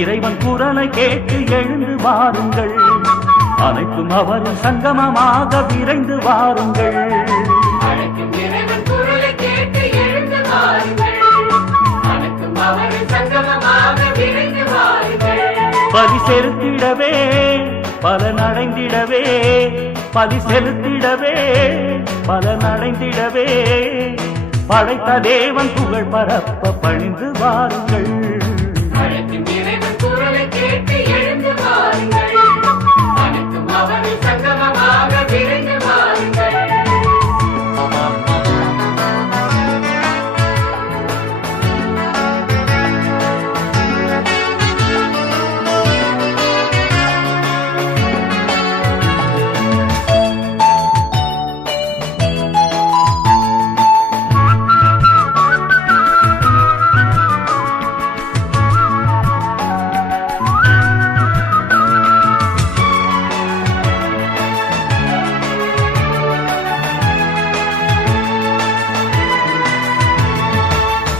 இறைவன் குரலை கேட்டு எழுந்து வாருங்கள், அனைத்தும் அவரின் சங்கமமாக விரைந்து வாருங்கள். அழைக்கும் இறைவன் குரலை கேட்டு எழுந்து வாருங்கள், அனைத்தும் அவரின் சங்கமமாக விரைந்து வாருங்கள். பலி செலுத்திடவே பலனடைந்திடவே, பலி செலுத்திடவே பலனடைந்திடவே, படைத்த தேவன் புகழ் பரப்ப பணிந்து வாருங்கள். அழைக்கும் இறைவன் குரலை கேட்டு எழுந்து வாருங்கள், அனைத்தும் அவரின் சங்கமமாக விரைந்து வாருங்கள்.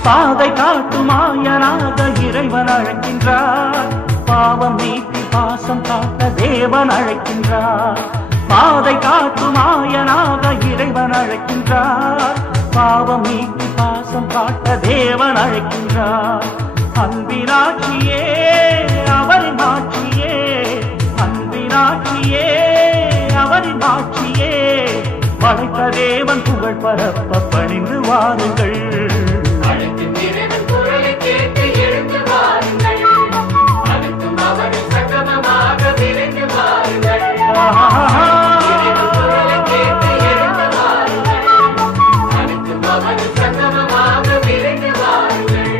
பாதை காட்டும் ஆயனாக இறைவன் அழைக்கின்றார், பாவம் நீக்கி பாசம் காட்ட தேவன் அழைக்கின்றார். பாதை காட்டும் ஆயனாக இறைவன் அழைக்கின்றார், பாவம் நீக்கி பாசம் காட்ட தேவன் அழைக்கின்றார். அன்பினாட்சியே அவரின் ஆட்சியே, அன்பினாட்சியே அவரின் ஆட்சியே, படைத்த தேவன் புகழ் பரப்ப பணிந்து வாருங்கள். அழைக்கும் இறைவன் குரலை கேட்டு எழுந்து வாருங்கள், அனைத்தும் அவரின் சங்கமமாக விரைந்து வாருங்கள். இறைவன் குரலை கேட்டு எழுந்து வாருங்கள், அனைத்தும் அவரின் சங்கமமாக விரைந்து வாருங்கள்.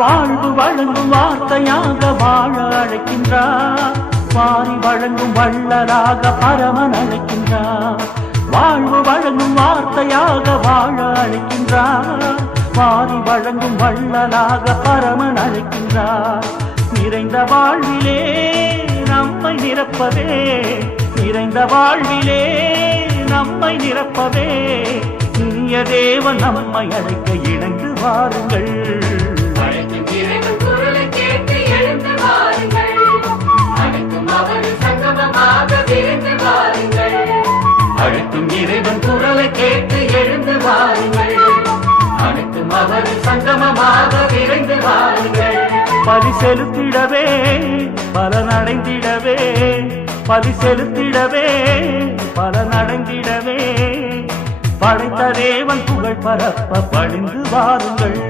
வாழ்வு வழங்கும் வார்த்தையாக வாழ அழைக்கின்றார், வாரி வழங்கும் வள்ளலாக பரமன் அழைக்கின்றார். வாழ்வு வழங்கும் வார்த்தையாக வாழ அழைக்கின்றார், வாரி வழங்கும் வள்ளலாக பரமன் அழைக்கின்றார். நிறைந்த வாழ்விலே நம்மை நிரப்பவே, நிறைந்த வாழ்விலே நம்மை நிரப்பவே, இனிய தேவன் நம்மை அழைக்க இணைந்து வாருங்கள். அழைக்கும் இறைவன் குரலை கேட்டு எழுந்து வாருங்கள், அனைத்தும் அவரின் சங்கமமாக விரைந்து வாருங்கள். அழைக்கும் இறைவன் குரலை கேட்டு எழுந்து வாருங்கள், அனைத்தும் அவரின் சங்கமமாக விரைந்து வாருங்கள். பலி செலுத்திடவே பலனடைந்திடவே, பலி செலுத்திடவே பலனடைந்திடவே, படைத்த தேவன் புகழ் பரப்ப பணிந்து வாருங்கள்.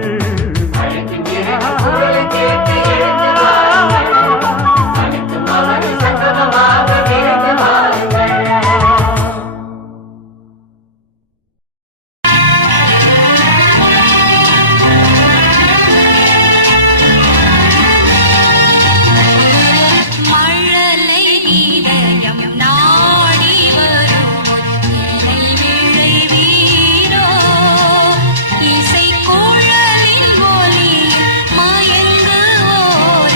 அழைக்கும் இறைவன் குரலை கேட்டு எழுந்து வாருங்கள், அனைத்தும் அவரின் சங்கமமாக விரைந்து வாருங்கள். மழலை இதயம் நாடி வரும் இலை விழை வீரோ, இசை குழலின் ஒலியில் மயங்குவோர்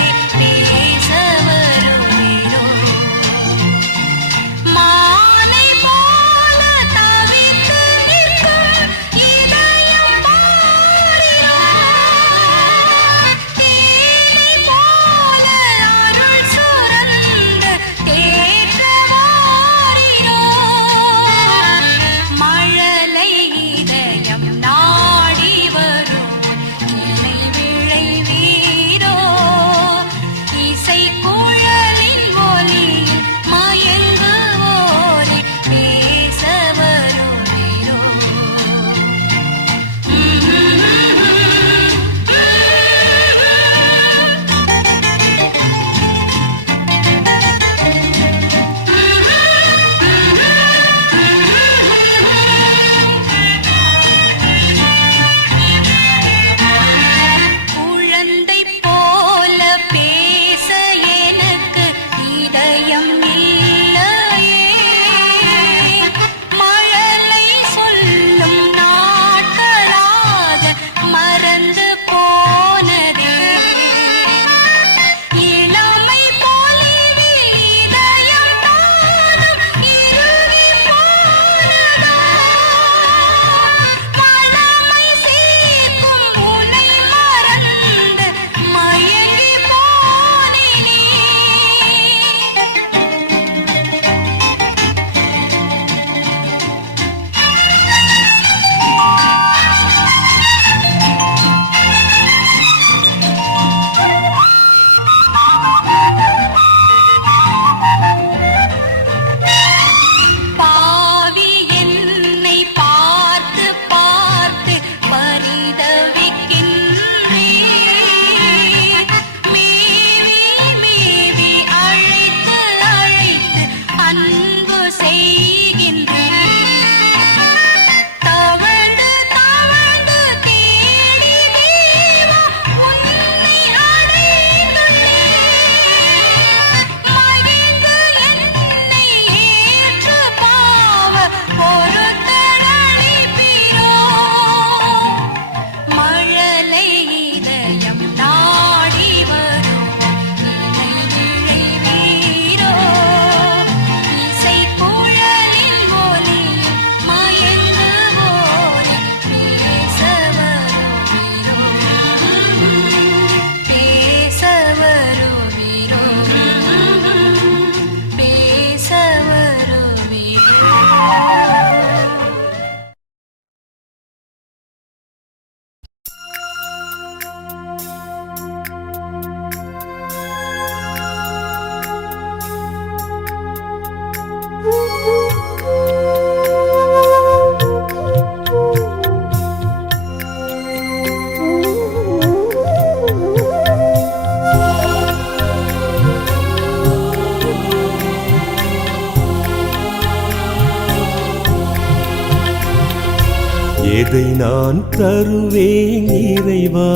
எதை நான் தருவேன் இறைவா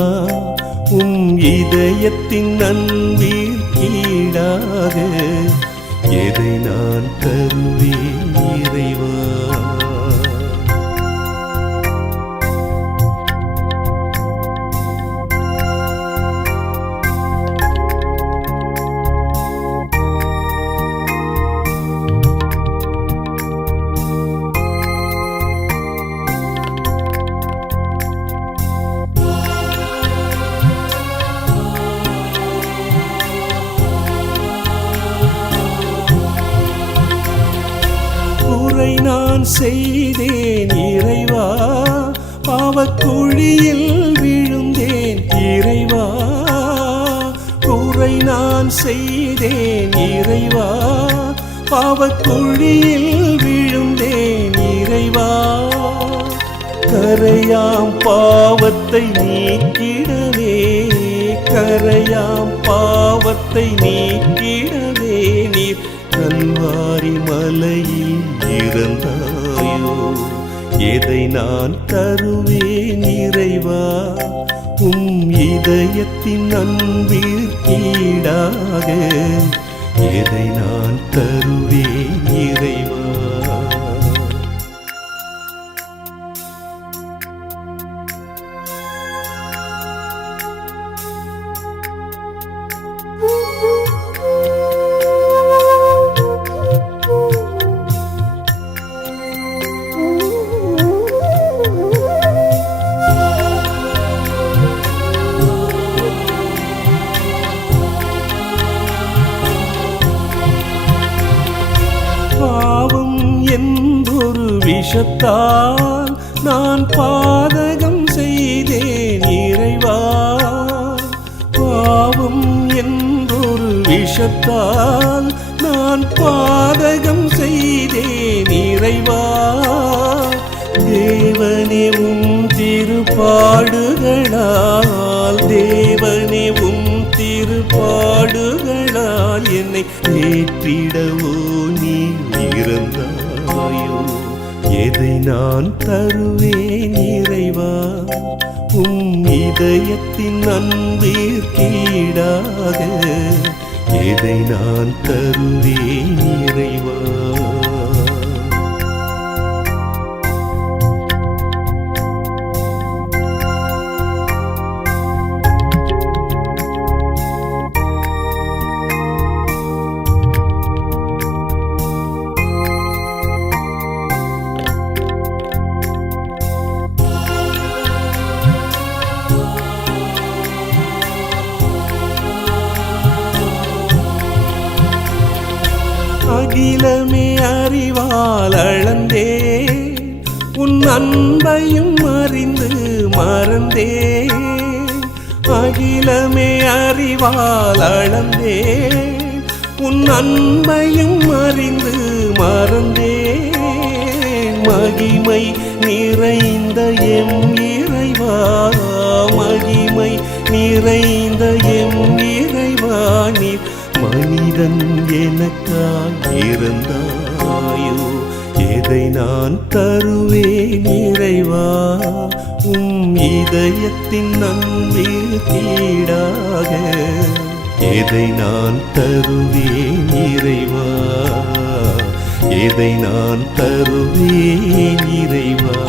உம் இதயத்தின் அன்பில் ஈடாக எதை நான் தருவேன் இறைவா குறை நான் செய்தேன் இறைவா பாவக்குழியில் விழுந்தேன் இறைவா குறை நான் செய்தேன் இறைவா பாவக்குழியில் விழுந்தேன் இறைவா கரையாம் பாவத்தை நீக்கிடவே கரையாம் பாவத்தை நீக்கிடவே நீர் கல்வாரி மலையில் இறந்தாயோ எதை நான் தருவேன் இறைவா உம் இதயத்தின் அன்பிற்கீடாக எதை நான் தருவேன் இறைவா பாவம் என்பொரு விஷத்தால் நான் பாதகம் செய்தேன் இறைவா பாவம் என்பொரு விஷத்தால் நான் பாதகம் செய்தேன் இறைவா தேவனே உம் திருப்பாடுகளால் தேவனே உம் திருப்பாடுகளால் என்னை ஏற்றிடவோ நீ இறந்தாயோ எதை நான் தருவேன் இறைவா உம் இதயத்தின் அன்பிற்கீடாக எதை நான் தருவேன் இறைவா அகிலமே அறிவால் அளந்தே உன் அன்பையும் அறிந்து மறந்தே அகிலமே அறிவால் அளந்தே உன் அன்பையும் அறிந்து மறந்தே மகிமை நிறைந்த எம் இறைவா மகிமை நிறைந்த எம் இறைவா நீர் மனிதன் எனக்காக இருந்தாயோ எதை நான் தருவேன் இறைவா உம் இதயத்தின் அன்பிற்கீடாக எதை நான் தருவேன் இறைவா எதை நான் தருவேன் இறைவா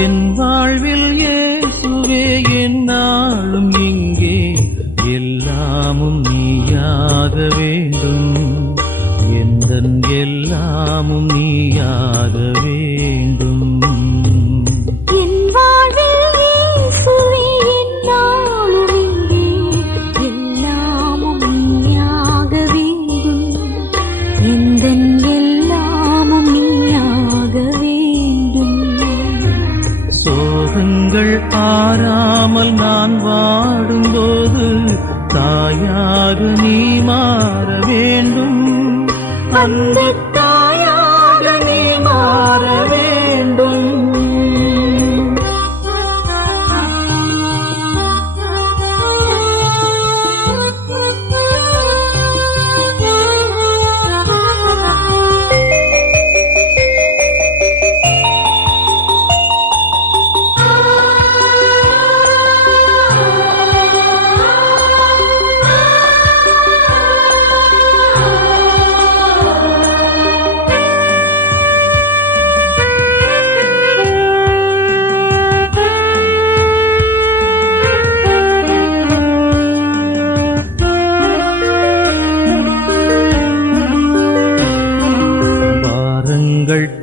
என் வாழ்வில் இயேசுவே என்னாலும் இங்கே எல்லாமும் நீயாக வேண்டும் எந்தன் எல்லாம் எல்லாமும் நீயாக வேண்டும். என் வாழ்வில் இயேசுவே என்னாலும் இங்கே எல்லாமும் நீயாக வேண்டும். எந்தன் எல்லாமும் நீயாக வேண்டும். சோகங்கள் ஆறாமல் நான் வாடும்போது தாயாக நீ மாற வேண்டும். அந்த தாயாக நீ மாற வேண்டும்.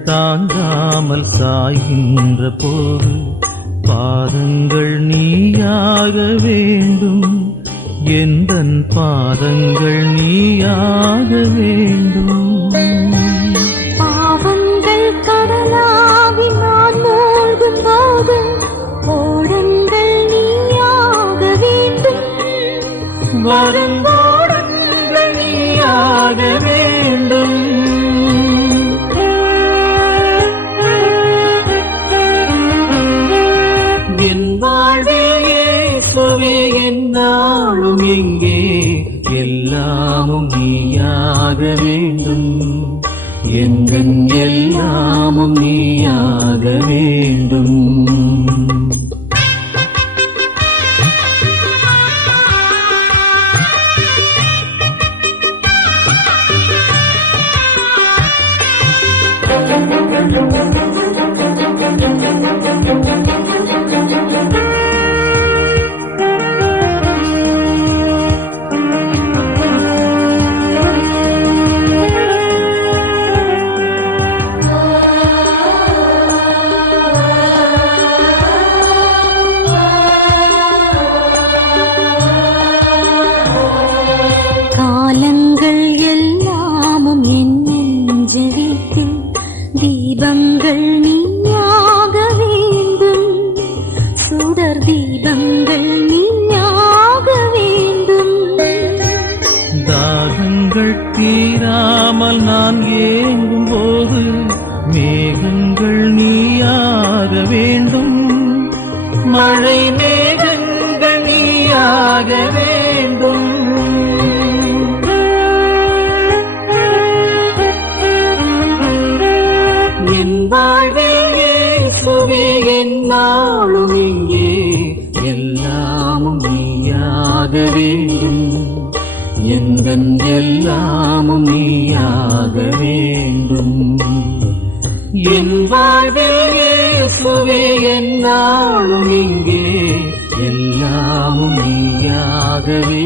தாங்காமல் சாய்கின்ற போது பாதங்கள் நீயாக வேண்டும். எந்தன் பாதங்கள் நீயாக வேண்டும். பாவங்கள் கடலாகி நான் மூழ்கும் போது ஓடங்கள் நீயாக வேண்டும். வரும்போடங்கள் நீயாக வேண்டும். என் வாழ்வில் இயேசுவே என்னாலும் இங்கே எல்லாமும் நீயாக வேண்டும். எந்தன் எல்லாமும் நீயாக வேண்டும். காலங்கள் எல்லாமும் என் நெஞ்சரித்தில் தீபங்கள் நீயாக வேண்டும். சுடர் தீபங்கள் நீயாக வேண்டும். தாகங்கள் தீராமல் நான் ஏங்கும் போது மேகங்கள் நீயாக வேண்டும். மழை மேகங்கள் நீயாக வேண்டும். என் வாழ்வில் இயேசுவே என்னாலும் இங்கே எல்லாமும் நீயாக வேண்டும். எந்தன் எல்லாமும் நீயாக வேண்டும். என் வாழ்வில் இயேசுவே என்னாலும் இங்கே எல்லாமும் நீயாக வேண்டும்.